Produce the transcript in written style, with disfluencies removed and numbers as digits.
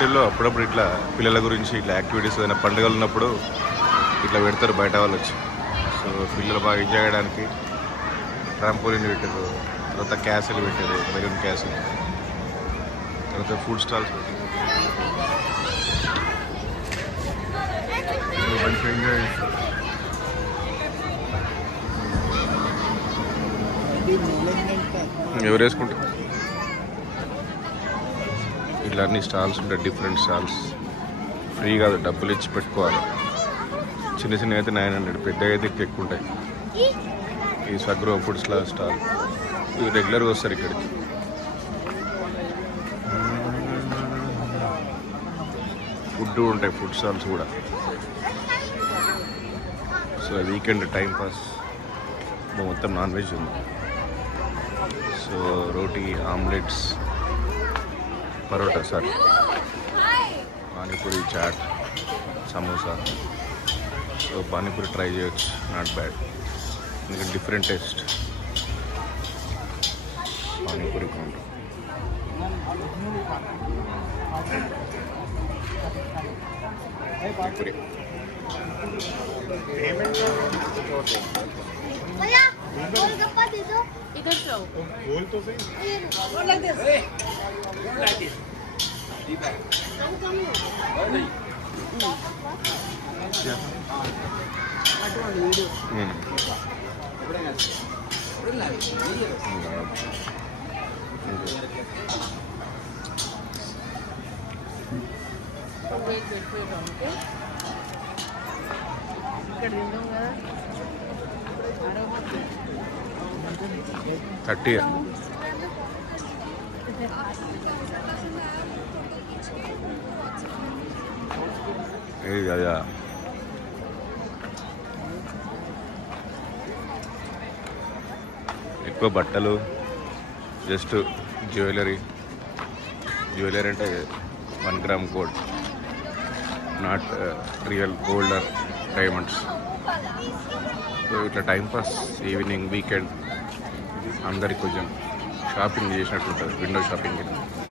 వాటిల్లో అప్పుడప్పుడు ఇట్లా పిల్లల గురించి ఇట్లా యాక్టివిటీస్ ఏదైనా పండుగలు ఉన్నప్పుడు ఇట్లా పెడతారు బయట వాళ్ళు వచ్చి. సో పిల్లలు బాగా ఎంజాయ్ చేయడానికి ట్రాంపోలిన్ పెట్టారు, తర్వాత క్యాసిల్ పెట్టారు, బెలూన్ క్యాసిల్, తర్వాత ఫుడ్ స్టాల్స్ పెట్టారు. మంచిగా ఎంజాయ్ చేస్తారు. ఎవరు వేసుకుంటారు ఇట్లా అన్ని స్టాల్స్ ఉంటాయి, డిఫరెంట్ స్టాల్స్. ఫ్రీ కాదు, డబ్బులు ఇచ్చి పెట్టుకోవాలి. చిన్న చిన్న అయితే 900, పెద్దగా అయితే ఎక్కువ ఉంటాయి. ఈ సగ్రో ఫుడ్ స్టాల్ ఇది రెగ్యులర్గా వస్తారు ఇక్కడికి. ఫుడ్ ఉంటాయి, ఫుడ్ స్టాల్స్ కూడా. సో వీకెండ్ టైం పాస్ మొత్తం నాన్ వెజ్ ఉంది. సో రోటీ, omelettes, parotta, sorry, panipuri, chaat, samosa. So panipuri try చేయొచ్చు, నాట్ బ్యాడ్, ఎందుకంటే different taste. Panipuri counter. Panipuri इधर से आओ। बोल तो सही। Not like this. Not like this. Thirty ఇది కదా. ఎక్కువ బట్టలు, జస్ట్ జ్యువెలరీ అంటే 1 gram gold, not real gold or diamonds. So ఇట్లా టైంపాస్ ఈవినింగ్ వీకెండ్ అందరికి కొంచెం షాపింగ్ చేసినట్టు ఉంటుంది, విండో షాపింగ్.